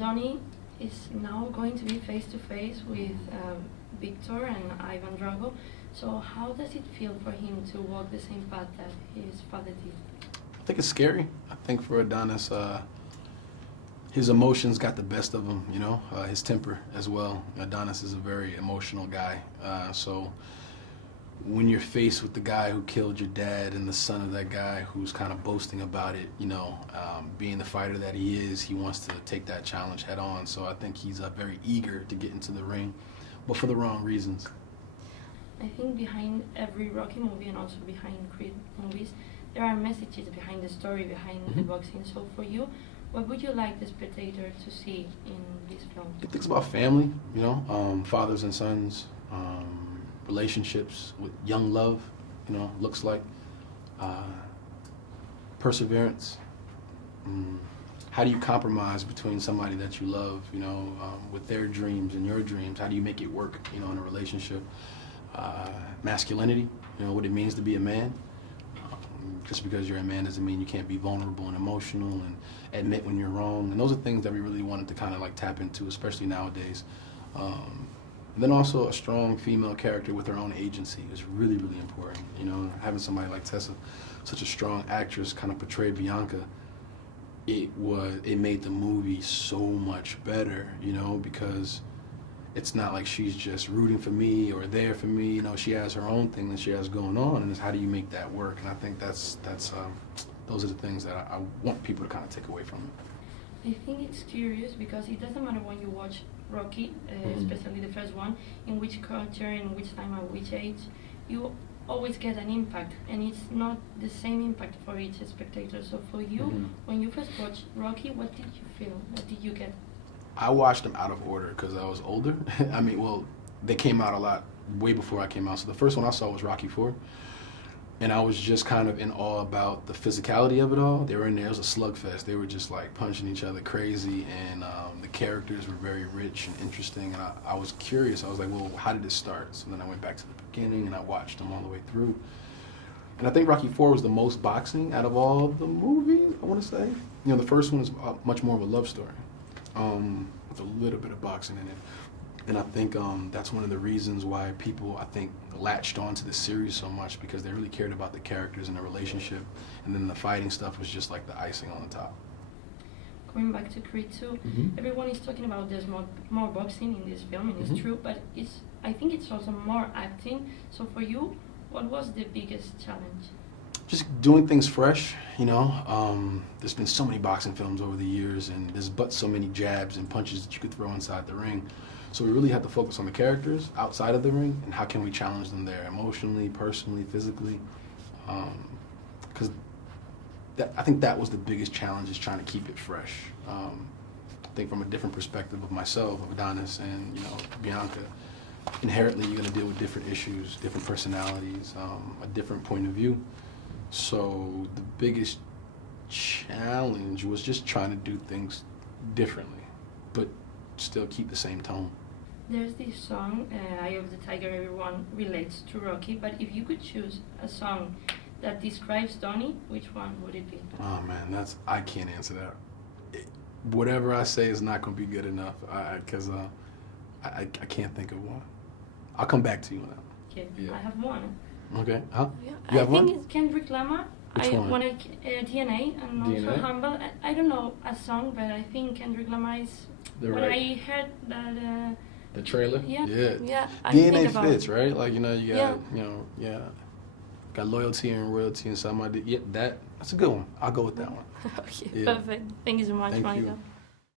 Donnie is now going to be face to face with Victor and Ivan Drago. So how does it feel for him to walk the same path that his father did? I think it's scary. I think for Adonis, his emotions got the best of him, his temper as well. Adonis is a very emotional guy. So when you're faced with the guy who killed your dad and the son of that guy who's kind of boasting about it, being the fighter that he is, he wants to take that challenge head on. So I think he's very eager to get into the ring, but for the wrong reasons. I think behind every Rocky movie and also behind Creed movies, there are messages behind the story, behind the boxing. So for you, what would you like the spectator to see in this film? It thinks about family, fathers and sons, relationships with young love, looks like, perseverance. How do you compromise between somebody that you love, with their dreams and your dreams? How do you make it work, in a relationship? Masculinity, what it means to be a man. Just because you're a man doesn't mean you can't be vulnerable and emotional and admit when you're wrong. And those are things that we really wanted to kind of tap into, especially nowadays. And then also a strong female character with her own agency is really, really important. Having somebody like Tessa, such a strong actress, kind of portray Bianca, it made the movie so much better, because it's not like she's just rooting for me or there for me. She has her own thing that she has going on, and it's how do you make that work? And I think those are the things that I want people to kind of take away from it. I think it's curious because it doesn't matter when you watch Rocky, especially the first one, in which culture, in which time, at which age, you always get an impact, and it's not the same impact for each spectator. So for you, when you first watched Rocky, what did you feel? What did you get? I watched them out of order because I was older. They came out a lot way before I came out. So the first one I saw was Rocky IV. And I was just kind of in awe about the physicality of it all. They were in there, it was a slugfest. They were just punching each other crazy, and the characters were very rich and interesting. And I was curious. I was like, well, how did this start? So then I went back to the beginning and I watched them all the way through. And I think Rocky IV was the most boxing out of all the movies, I want to say. The first one is much more of a love story, with a little bit of boxing in it. And I think that's one of the reasons why people, I think, latched onto the series so much, because they really cared about the characters and the relationship, and then the fighting stuff was just like the icing on the top. Going back to Creed 2, everyone is talking about there's more boxing in this film, and it's true, but I think it's also more acting. So for you, what was the biggest challenge? Just doing things fresh, There's been so many boxing films over the years, and there's but so many jabs and punches that you could throw inside the ring. So we really had to focus on the characters outside of the ring, and how can we challenge them there emotionally, personally, physically. Because I think that was the biggest challenge, is trying to keep it fresh. I think from a different perspective of myself, of Adonis, and Bianca, inherently you're going to deal with different issues, different personalities, a different point of view. So the biggest challenge was just trying to do things differently, but still keep the same tone. There's this song, Eye of the Tiger, everyone relates to Rocky, but if you could choose a song that describes Donnie, which one would it be? Oh man, I can't answer that. Whatever I say is not going to be good enough, because I can't think of one. I'll come back to you on that. Okay, yeah. I have one. Okay, huh? Yeah, you have one? I think it's Kendrick Lamar. Which one? Want DNA and DNA? also Humble. I don't know a song, but I think Kendrick Lamar is. I heard that. The trailer? Yeah. Yeah. I DNA fits, right? You got, got loyalty and royalty and something. Yeah, that's a good one. I'll go with that one. Okay, yeah. perfect. Thank you so much, Thank Monica. you.